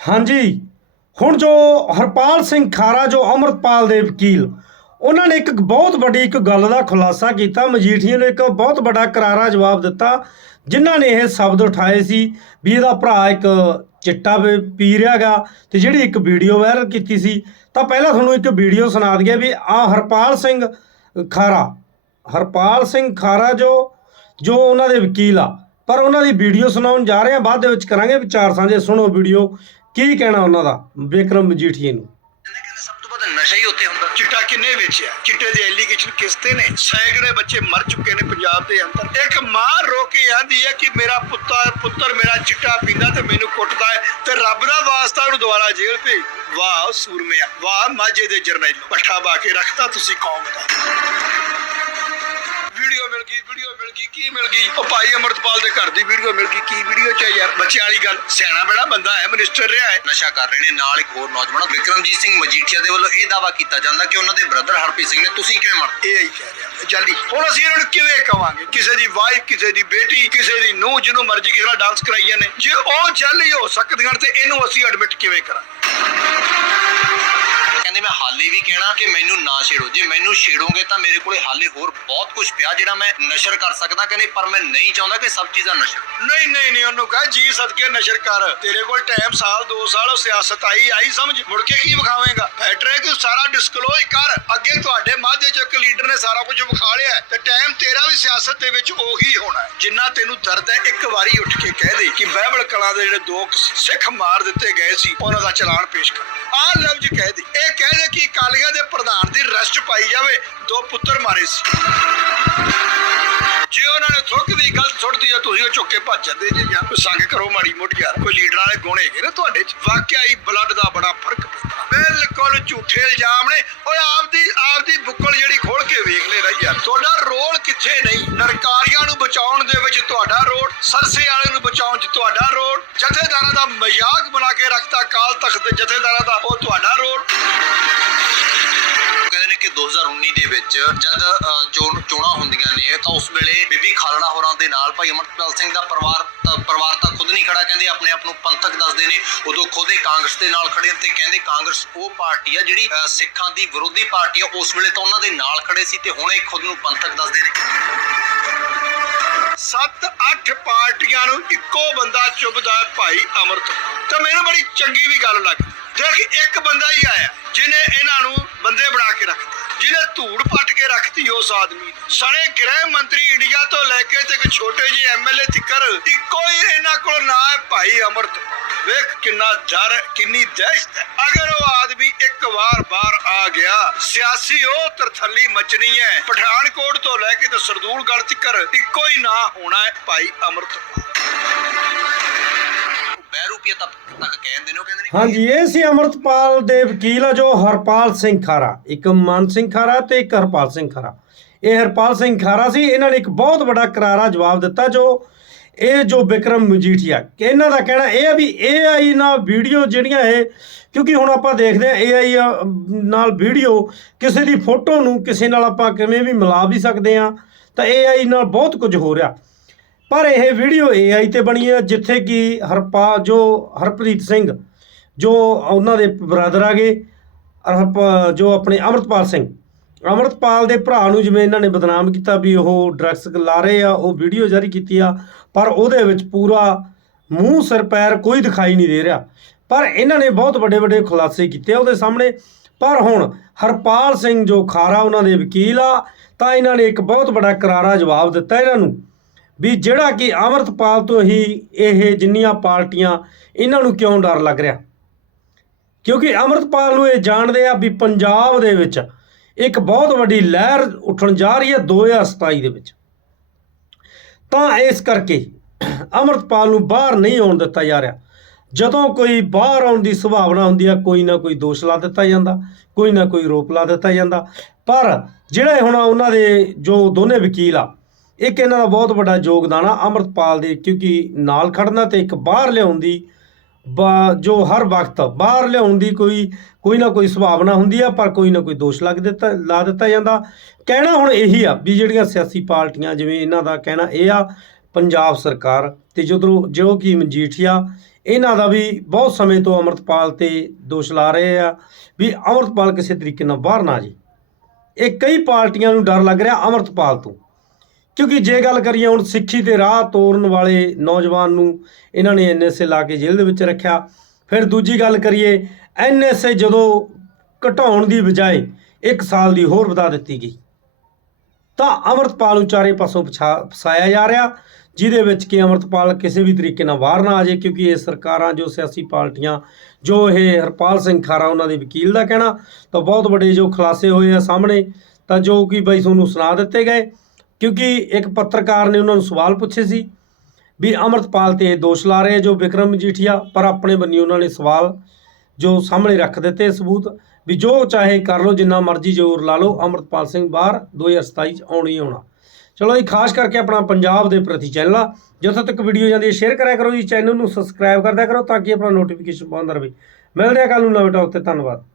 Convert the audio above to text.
ਹਾਂਜੀ। ਹੁਣ ਜੋ ਹਰਪਾਲ ਸਿੰਘ ਖਾਰਾ, ਜੋ ਅਮਰਤਪਾਲ ਦੇ ਵਕੀਲ, ਉਹਨਾਂ ਨੇ ਇੱਕ ਬਹੁਤ ਵੱਡੀ ਇੱਕ ਗੱਲ ਦਾ ਖੁਲਾਸਾ ਕੀਤਾ। ਮਜੀਠੀਆ ਨੇ ਇੱਕ ਬਹੁਤ ਵੱਡਾ ਕਰਾਰਾ ਜਵਾਬ ਦਿੱਤਾ, ਜਿਨ੍ਹਾਂ ਨੇ ਇਹ ਸ਼ਬਦ ਉਠਾਏ ਸੀ ਵੀ ਇਹਦਾ ਭਰਾ ਇੱਕ ਚਿੱਟਾ ਵੀ ਪੀ ਰਿਹਾਗਾ ਤੇ ਜਿਹੜੀ ਇੱਕ ਵੀਡੀਓ ਵਾਇਰਲ ਕੀਤੀ ਸੀ। ਤਾਂ ਪਹਿਲਾਂ ਤੁਹਾਨੂੰ ਇੱਕ ਵੀਡੀਓ ਸੁਣਾ ਦਈਏ ਵੀ ਆ ਹਰਪਾਲ ਸਿੰਘ ਖਾਰਾ, ਹਰਪਾਲ ਸਿੰਘ ਖਾਰਾ ਜੋ ਜੋ ਉਹਨਾਂ ਦੇ ਵਕੀਲ ਆ। ਪਰ ਉਹਨਾਂ ਦੀ ਵੀਡੀਓ ਸੁਣਾਉਣ ਜਾ ਰਹੇ ਆ, ਬਾਅਦ ਦੇ ਵਿੱਚ ਕਰਾਂਗੇ ਵਿਚਾਰ ਸਾਂਝੇ। ਸੁਣੋ ਵੀਡੀਓ। ਕੀ ਕਹਿਣਾ ਉਹਨਾਂ ਦਾ ਵਿਕਰਮ ਮਜੀਠੀਏ ਨੂੰ? ਨਸ਼ਾ ਹੀ ਉੱਥੇ ਹੁੰਦਾ। ਚਿੱਟਾ ਕਿੰਨੇ ਵੇਚਿਆ? ਚਿੱਟੇ ਦੇ ਐਲੀਗੇਸ਼ਨ ਕਿਸ ਤੇ ਨੇ? ਸੈਂਕੜੇ ਬੱਚੇ ਮਰ ਚੁੱਕੇ ਨੇ ਪੰਜਾਬ ਦੇ ਅੰਦਰ। ਇੱਕ ਮਾਂ ਰੋ ਕੇ ਆਂਦੀ ਹੈ ਕਿ ਮੇਰਾ ਪੁੱਤਰ ਪੁੱਤਰ ਮੇਰਾ ਚਿੱਟਾ ਪੀਂਦਾ ਤੇ ਮੈਨੂੰ ਕੁੱਟਦਾ ਹੈ ਤੇ ਰੱਬ ਦਾ ਵਾਸਤਾ ਉਹਨੂੰ ਦੁਬਾਰਾ ਜੇਲ੍ਹ ਭੇਜ। ਵਾਹ ਸੂਰਮਿਆ, ਵਾਹ ਮਾਝੇ ਦੇ ਜਰਨੈਲ। ਪੱਠਾ ਪਾ ਕੇ ਰੱਖਤਾ ਤੁਸੀਂ ਕੌਮ ਦਾ। ਗਈ ਵੀਡੀਓ ਮਿਲ ਗਈ ਕੀ ਮਿਲ ਗਈ? ਉਹ ਭਾਈ ਅਮਰਤਪਾਲ ਦੇ ਘਰ ਦੀ ਵੀਡੀਓ ਮਿਲ ਗਈ ਕੀ ਵੀਡੀਓ ਚ ਯਾਰ? ਬੱਚਿਆਂ ਵਾਲੀ ਗੱਲ ਸਿਆਣਾ ਬੜਾ ਬੰਦਾ ਹੈ ਮਿਨਿਸਟਰ ਰਿਹਾ ਹੈ। ਨਸ਼ਾ ਕਰ ਰਹੇ ਨੇ ਨਾਲ ਇੱਕ ਹੋਰ ਨੌਜਵਾਨ ਵਿਕਰਮਜੀਤ ਸਿੰਘ ਮਜੀਠੀਆ ਦੇ ਵੱਲੋਂ ਇਹ ਦਾਵਾ ਕੀਤਾ ਜਾਂਦਾ ਕਿ ਉਹਨਾਂ ਦੇ ਬ੍ਰਦਰ ਹਰਪ੍ਰੀਤ ਸਿੰਘ ਨੇ ਤੁਸੀਂ ਕਿਵੇਂ ਮੰਨ ਇਹ ਹੀ ਕਹਿ ਰਿਹਾ ਜਲਦੀ। ਹੁਣ ਅਸੀਂ ਇਹਨਾਂ ਨੂੰ ਕਿਵੇਂ ਕਵਾਂਗੇ? ਕਿਸੇ ਦੀ ਵਾਈਫ ਕਿਸੇ ਦੀ ਬੇਟੀ ਕਿਸੇ ਦੀ ਨੂੰਹ ਜਿਹਨੂੰ ਮਰਜ਼ੀ ਕਿਸੇ ਨਾਲ ਡਾਂਸ ਕਰਾਈ ਜਾਂਦੇ। ਜੇ ਉਹ ਜਲਦੀ ਹੋ ਸਕਦੀਆਂ ਤੇ ਇਹਨੂੰ ਅਸੀਂ ਐਡਮਿਟ ਕਿਵੇਂ ਕਰਾਂਗੇ? ਕਹਿੰਦੇ ਮੈਂ ਹਾਲੇ ਵੀ ਕਹਿਣਾ ਕਿ ਮੈਨੂੰ ਨਾ ਛੇੜੋ। ਜੇ ਮੈਨੂੰ ਛੇੜੋਗੇ ਤਾਂ ਮੇਰੇ ਕੋਲੇ ਹਾਲੇ ਹੋਰ ਬਹੁਤ ਕੁਝ ਪਿਆ ਜਿਹੜਾ ਮੈਂ ਨਸ਼ਰ ਕਰ ਸਕਦਾ ਕਹਿੰਦੇ ਪਰ ਮੈਂ ਨਹੀਂ ਚਾਹੁੰਦਾ ਕਿ ਸਭ ਚੀਜ਼ਾਂ ਨਸ਼ਰ ਨਹੀਂ ਨਹੀਂ ਨਹੀਂ, ਉਹਨੂੰ ਕਹ, ਜੀ ਸਦਕੇ ਨਸ਼ਰ ਕਰ। ਤੇਰੇ ਕੋਲ ਟਾਈਮ ਸਾਲ 2 ਸਾਲ ਸਿਆਸਤ ਆਈ ਆਈ ਸਮਝ। ਮੁੜ ਕੇ ਕੀ ਵਿਖਾਵੇਂਗਾ? ਬੈਟਰ ਹੈ ਕਿ ਸਾਰਾ ਡਿਸਕਲੋਜ਼ ਕਰ। ਅੱਗੇ ਤੁਹਾਡੇ ਮਾਝੇ ਚ ਇੱਕ ਲੀਡਰ ਨੇ ਸਾਰਾ ਕੁਝ ਵਿਖਾ ਲਿਆ ਤੇ ਟਾਈਮ ਤੇਰਾ ਵੀ ਸਿਆਸਤ ਦੇ ਵਿੱਚ ਉਹੀ ਹੋਣਾ ਜਿੰਨਾ ਤੈਨੂੰ ਦਰਦ ਹੈ, ਇੱਕ ਵਾਰੀ ਉੱਠ ਕੇ ਕਹਿ ਦੇ ਕਿ ਬਾਈਬਲ ਕਲਾ ਦੇ ਜਿਹੜੇ ਦੋ ਸਿੱਖ ਮਾਰ ਦਿੱਤੇ ਗਏ ਸੀ, ਉਹਨਾਂ ਦਾ ਚਲਾਨ ਪੇਸ਼ ਕਰ। ਆਹ ਲਫ਼ਜ਼ ਕਹਿ ਦੇ। ਇਹ ਕਹਿ ਦੇ ਕਿ ਕਾਲੀਆ ਦੇ ਪ੍ਰਧਾਨ ਦੀ ਰੈਸਟ ਪਾਈ ਜਾਵੇ, ਦੋ ਪੁੱਤਰ ਮਾਰੇ ਸੀ। ਜੇ ਉਹਨਾਂ ਨੇ ਥੁੱਕ ਦੀ ਗਲਤ ਸੁੱਟਦੀ ਆ, ਤੁਸੀਂ ਉਹ ਚੁੱਕ ਕੇ ਭੱਜ ਜਾਂਦੇ ਜੇ ਯਾਰ ਕੋਈ ਸੰਗ ਕਰੋ ਮਾੜੀ ਮੋਟੀ ਯਾਰ, ਕੋਈ ਲੀਡਰਾਂ ਵਾਲੇ ਗੁਣ ਹੈਗੇ ਨੇ ਤੁਹਾਡੇ ਚ। ਵਾਕਿਆ ਹੀ ਬਲੱਡ ਦਾ ਬੜਾ ਫ਼ਰਕ ਪੈਂਦਾ। ਬਿਲਕੁਲ ਝੂਠੇ ਇਲਜ਼ਾਮ ਨੇ। ਓਏ, ਆਪਦੀ ਆਪਦੀ ਬੁੱਕਲ ਜਿਹੜੀ ਖੋਲ ਕੇ ਵੇਖ ਲੈ ਰਹੀ ਯਾਰ। ਤੁਹਾਡਾ ਰੋਲ ਕਿੱਥੇ ਨਹੀਂ? ਨਰਕਾਰੀਆਂ ਨੂੰ ਬਚਾਉਣ ਦੇ ਵਿੱਚ ਤੁਹਾਡਾ ਰੋਲ, ਸਰਸੇ ਵਾਲੇ ਨੂੰ ਬਚਾਉਣ 'ਚ ਤੁਹਾਡਾ ਰੋਲ। ਜਥੇਦਾਰਾਂ ਦਾ ਮਜ਼ਾਕ ਬਣਾ ਕੇ ਰੱਖਤਾ ਕਾਲ ਤਖਤ ਦੇ ਜਥੇਦਾਰ ਵਿੱਚ ਜਦ ਚੋਣ, ਚੋਣਾਂ ਹੁੰਦੀਆਂ ਨੇ, ਤਾਂ ਉਸ ਵੇਲੇ ਬੀਬੀ ਖਾਲੜਾ ਹੋਰਾਂ ਦੇ ਨਾਲ ਭਾਈ ਅਮਰਪਾਲ ਸਿੰਘ ਦਾ ਪਰਿਵਾਰ ਪਰਿਵਾਰ ਤਾਂ ਖੁਦ ਨਹੀਂ ਖੜਾ, ਕਹਿੰਦੇ ਆਪਣੇ ਆਪ ਨੂੰ ਪੰਥਕ ਦੱਸਦੇ ਨੇ। ਉਦੋਂ ਖੁਦ ਇਹ ਕਾਂਗਰਸ ਦੇ ਨਾਲ ਖੜੇ ਤੇ ਕਹਿੰਦੇ ਕਾਂਗਰਸ ਉਹ ਪਾਰਟੀ ਆ ਜਿਹੜੀ ਸਿੱਖਾਂ ਦੀ ਵਿਰੋਧੀ ਪਾਰਟੀ ਆ, ਉਸ ਵੇਲੇ ਤਾਂ ਉਹਨਾਂ ਦੇ ਨਾਲ ਖੜੇ ਸੀ ਤੇ ਹੁਣ ਇਹ ਖੁਦ ਨੂੰ ਪੰਥਕ ਦੱਸਦੇ ਨੇ। ਸੱਤ, ਅੱਠ ਪਾਰਟੀਆਂ ਨੂੰ ਇੱਕੋ ਬੰਦਾ ਚੁੱਭਦਾ ਭਾਈ ਅਮਰਤ। ਤੇ ਮੈਨੂੰ ਬੜੀ ਚੰਗੀ ਵੀ ਗੱਲ ਲੱਗੀ ਦੇਖ, ਇੱਕ ਬੰਦਾ ਹੀ ਆਇਆ ਜਿਨੇ ਇਹਨਾਂ ਨੂੰ ਬੰਦੇ ਬਣਾ ਕੇ ਰੱਖਤਾ। ਜਿਹਨੇ ਧੂੜ ਪੱਟ ਕੇ ਰੱਖਤੀ ਉਸ ਆਦਮੀ ਦੀ। ਗ੍ਰਹਿ ਮੰਤਰੀ ਇੰਡੀਆ ਤੋਂ ਲੈ ਕੇ ਤੇ ਇੱਕ ਛੋਟੇ ਜਿਹੇ ਐਮਐਲਏ ਤਿੱਕਰ, ਇੱਕੋ ਹੀ ਇਹਨਾਂ ਕੋਲ ਨਾਂ ਹੈ ਭਾਈ ਅਮਰਤ। ਵੇਖ ਕਿੰਨਾ ਡਰ, ਕਿੰਨੀ ਦਹਿਸ਼ਤ ਅਗਰ ਉਹ ਆਦਮੀ ਇੱਕ ਵਾਰ ਬਾਹਰ ਆ ਗਿਆ, ਸਿਆਸੀ ਉਹ ਤਰਥੱਲੀ ਮਚਣੀ ਹੈ। ਪਠਾਨਕੋਟ ਤੋਂ ਲੈ ਕੇ ਤੇ ਸਰਦੂਲਗੜ੍ਹ ਤੱਕਰ, ਇੱਕੋ ਹੀ ਨਾਂ ਹੋਣਾ ਹੈ ਭਾਈ ਅਮਰਤਪਾਲ ਬਹਿਰੂਪੀਆ ਤੱਕ ਤੱਕ ਕਹਿੰਦੇ ਨੇ, ਉਹ ਕਹਿੰਦੇ ਨੇ ਹਾਂਜੀ, ਇਹ ਸੀ ਅਮਰਤਪਾਲ ਦੇ ਵਕੀਲ ਆ ਜੋ ਹਰਪਾਲ ਸਿੰਘ ਖਾਰਾ, ਇੱਕ ਮਨ ਸਿੰਘ ਖਾਰਾ ਤੇ ਇੱਕ ਹਰਪਾਲ ਸਿੰਘ ਖਾਰਾ। ਇਹ ਹਰਪਾਲ ਸਿੰਘ ਖਾਰਾ ਸੀ, ਇਹਨਾਂ ਨੇ ਇੱਕ ਬਹੁਤ ਵੱਡਾ ਕਰਾਰਾ ਜਵਾਬ ਦਿੱਤਾ ਜੋ ਇਹ ਜੋ ਵਿਕਰਮ ਮਜੀਠੀਆ ਇਹਨਾਂ ਦਾ ਕਹਿਣਾ ਇਹ ਆ ਵੀ AI ਨਾਲ ਵੀਡੀਓ ਜਿਹੜੀਆਂ ਇਹ, ਕਿਉਂਕਿ ਹੁਣ ਆਪਾਂ ਦੇਖਦੇ ਆ AI ਨਾਲ ਵੀਡੀਓ ਕਿਸੇ ਦੀ ਫੋਟੋ ਨੂੰ ਕਿਸੇ ਨਾਲ ਆਪਾਂ ਕਿਵੇਂ ਵੀ ਮਿਲਾ ਵੀ ਸਕਦੇ ਆ ਤਾਂ AI ਨਾਲ ਬਹੁਤ ਕੁਝ ਹੋ ਰਿਹਾ। ਪਰ ਇਹ ਵੀਡੀਓ AI ਤੇ ਬਣੀ ਹੈ, ਜਿੱਥੇ ਕਿ ਹਰਪਾ, ਜੋ ਹਰਪ੍ਰੀਤ ਸਿੰਘ, ਜੋ ਉਹਨਾਂ ਦੇ ਬ੍ਰਦਰ ਆਗੇ ਹਰਪ- ਜੋ ਆਪਣੇ ਅਮਰਤਪਾਲ ਸਿੰਘ। ਅਮਰਤਪਾਲ ਦੇ ਭਰਾ ਨੂੰ ਜਿਵੇਂ ਇਹਨਾਂ ਨੇ ਬਦਨਾਮ ਕੀਤਾ ਵੀ ਉਹ ਡਰੱਗਸ ਲਾ ਰਹੇ ਆ, ਉਹ ਵੀਡੀਓ ਜਾਰੀ ਕੀਤੀ ਆ, ਪਰ ਉਹਦੇ ਵਿੱਚ ਪੂਰਾ ਮੂੰਹ, ਸਿਰ, ਪੈਰ ਕੋਈ ਦਿਖਾਈ ਨਹੀਂ ਦੇ ਰਿਹਾ। ਪਰ ਇਹਨਾਂ ਨੇ ਬਹੁਤ ਵੱਡੇ ਵੱਡੇ ਖੁਲਾਸੇ ਕੀਤੇ ਆ ਉਹਦੇ ਸਾਹਮਣੇ। ਪਰ ਹੁਣ ਹਰਪਾਲ ਸਿੰਘ ਜੋ ਖਾਰਾ ਉਹਨਾਂ ਦੇ ਵਕੀਲ ਆ, ਤਾਂ ਇਹਨਾਂ ਨੇ ਇੱਕ ਬਹੁਤ ਵੱਡਾ ਕਰਾਰਾ ਜਵਾਬ ਦਿੱਤਾ ਇਹਨਾਂ ਨੂੰ। ਵੀ ਜਿਹੜਾ ਕਿ ਅਮਰਤਪਾਲ ਤੋਂ ਹੀ ਇਹ ਜਿੰਨੀਆਂ ਪਾਰਟੀਆਂ ਇਹਨਾਂ ਨੂੰ ਕਿਉਂ ਡਰ ਲੱਗ ਰਿਹਾ? ਕਿਉਂਕਿ ਅਮਰਤਪਾਲ ਨੂੰ ਇਹ ਜਾਣਦੇ ਆ ਵੀ ਪੰਜਾਬ ਦੇ ਵਿੱਚ ਇੱਕ ਬਹੁਤ ਵੱਡੀ ਲਹਿਰ ਉੱਠਣ ਜਾ ਰਹੀ ਹੈ 2027 ਦੇ ਵਿੱਚ। ਤਾਂ ਇਸ ਕਰਕੇ ਅਮਰਤਪਾਲ ਨੂੰ ਬਾਹਰ ਨਹੀਂ ਆਉਣ ਦਿੱਤਾ ਜਾ ਰਿਹਾ। ਜਦੋਂ ਕੋਈ ਬਾਹਰ ਆਉਣ ਦੀ ਸੰਭਾਵਨਾ ਹੁੰਦੀ ਆ, ਕੋਈ ਨਾ ਕੋਈ ਦੋਸ਼ ਲਾ ਦਿੱਤਾ ਜਾਂਦਾ, ਕੋਈ ਨਾ ਕੋਈ ਰੋਪ ਲਾ ਦਿੱਤਾ ਜਾਂਦਾ। ਪਰ ਜਿਹੜੇ ਹੁਣ ਉਹਨਾਂ ਦੇ ਜੋ ਦੋਨੇ ਵਕੀਲ ਆ ਇੱਕ ਇਹਨਾਂ ਦਾ ਬਹੁਤ ਵੱਡਾ ਯੋਗਦਾਨ ਆ ਅਮਰਤਪਾਲ ਦੇ, ਕਿਉਂਕਿ ਨਾਲ ਖੜਨਾ ਤੇ ਇੱਕ ਬਾਹਰ ਲਿਆਉਣ ਦੀ ਬਾ- ਜੋ ਹਰ ਵਕਤ ਬਾਹਰ ਲਿਆਉਣ ਦੀ ਕੋਈ ਕੋਈ ਨਾ ਕੋਈ ਸੁਭਾਵਨਾ ਹੁੰਦੀ ਆ, ਪਰ ਕੋਈ ਨਾ ਕੋਈ ਦੋਸ਼ ਲੱਗ ਦਿੱਤਾ, ਲਾ ਦਿੱਤਾ ਜਾਂਦਾ। ਕਹਿਣਾ ਹੁਣ ਇਹੀ ਆ ਵੀ ਜਿਹੜੀਆਂ ਸਿਆਸੀ ਪਾਰਟੀਆਂ ਜਿਵੇਂ ਇਹਨਾਂ ਦਾ ਕਹਿਣਾ ਇਹ ਆ, ਪੰਜਾਬ ਸਰਕਾਰ ਤੇ ਜਦੋਂ ਜੋ ਕਿ ਮਜੀਠੀਆ, ਇਹਨਾਂ ਦਾ ਵੀ ਬਹੁਤ ਸਮੇਂ ਤੋਂ ਅਮਰਤਪਾਲ ਤੇ ਦੋਸ਼ ਲਾ ਰਹੇ ਆ ਵੀ ਅਮਰਤਪਾਲ ਕਿਸੇ ਤਰੀਕੇ ਨਾਲ ਬਾਹਰ ਨਾ ਜੇ ਇਹ ਕਈ ਪਾਰਟੀਆਂ ਨੂੰ ਡਰ ਲੱਗ ਰਿਹਾ ਅਮਰਤਪਾਲ ਤੋਂ। ਕਿਉਂਕਿ ਜੇ ਗੱਲ ਕਰੀਏ ਹੁਣ ਸਿੱਖੀ ਤੇ ਰਾਹ ਤੋਰਨ ਵਾਲੇ ਨੌਜਵਾਨ ਨੂੰ, ਇਹਨਾਂ ਨੇ ਐਨਐਸਏ ਲਾ ਕੇ ਜੇਲ੍ਹ ਦੇ ਵਿੱਚ ਰੱਖਿਆ। ਫਿਰ ਦੂਜੀ ਗੱਲ ਕਰੀਏ ਐਨਐਸਏ ਜਦੋਂ ਘਟਾਉਣ ਦੀ ਬਜਾਏ 1 ਸਾਲ ਦੀ ਹੋਰ ਵਧਾ ਦਿੱਤੀ ਗਈ। ਤਾਂ ਅਮਰਤਪਾਲ ਨੂੰ ਚਾਰੇ ਪਾਸੋਂ ਪਛਾ- ਫਸਾਇਆ ਜਾ ਰਿਹਾ, ਜਿਹਦੇ ਵਿੱਚ ਕਿ ਅਮਰਤਪਾਲ ਕਿਸੇ ਵੀ ਤਰੀਕੇ ਨਾਲ ਬਾਹਰ ਨਾ ਆ ਜਾਏ, ਕਿਉਂਕਿ ਇਹ ਸਰਕਾਰਾਂ, ਜੋ ਸਿਆਸੀ ਪਾਰਟੀਆਂ, ਜੋ ਇਹ ਹਰਪਾਲ ਸਿੰਘ ਖਾਰਾ, ਉਹਨਾਂ ਦੇ ਵਕੀਲ ਦਾ ਕਹਿਣਾ, ਤਾਂ ਬਹੁਤ ਵੱਡੇ ਜੋ ਖੁਲਾਸੇ ਹੋਏ ਆ ਸਾਹਮਣੇ, ਤਾਂ ਜੋ ਕਿ ਬਈ ਤੁਹਾਨੂੰ ਸੁਣਾ ਦਿੱਤੇ ਗਏ। ਕਿਉਂਕਿ ਇੱਕ ਪੱਤਰਕਾਰ ਨੇ ਉਹਨਾਂ ਨੂੰ ਸਵਾਲ ਪੁੱਛੇ ਸੀ ਵੀ ਅਮਰਤਪਾਲ ਤੇ ਇਹ ਦੋਸ਼ ਲਾ ਰਹੇ ਜੋ ਵਿਕਰਮ ਮਜੀਠੀਆ ਪਰ ਆਪਣੇ ਬੰਨੀ ਉਹਨਾਂ ਨੇ ਸਵਾਲ ਜੋ ਸਾਹਮਣੇ ਰੱਖ ਦਿੱਤੇ ਸਬੂਤ ਵੀ ਜੋ ਚਾਹੇ ਕਰ ਲਓ, ਜਿੰਨਾ ਮਰਜ਼ੀ ਜ਼ੋਰ ਲਾ ਲਓ, ਅਮਰਤਪਾਲ ਸਿੰਘ ਬਾਹਰ 2027 ਚ ਆਉਣੀ ਆਉਣਾ। ਚਲੋ ਇਹ ਖਾਸ ਕਰਕੇ ਆਪਣਾ ਪੰਜਾਬ ਦੇ ਪ੍ਰਤੀ ਚੈਨਲ ਆ। ਜਿੱਥੋਂ ਤੱਕ ਵੀਡੀਓ ਜਾਂਦੀ ਹੈ ਸ਼ੇਅਰ ਕਰਿਆ ਕਰੋ ਜੀ, ਚੈਨਲ ਨੂੰ ਸਬਸਕ੍ਰਾਈਬ ਕਰਦਿਆ ਕਰੋ ਤਾਂ ਕਿ ਆਪਣਾ ਨੋਟੀਫਿਕੇਸ਼ਨ ਪਾਉਂਦਾ ਰਹੇ। ਮਿਲਦੇ ਆ ਕੱਲ ਨੂੰ ਨਵੇਂ ਟੌਪ ਤੇ, ਧੰਨਵਾਦ।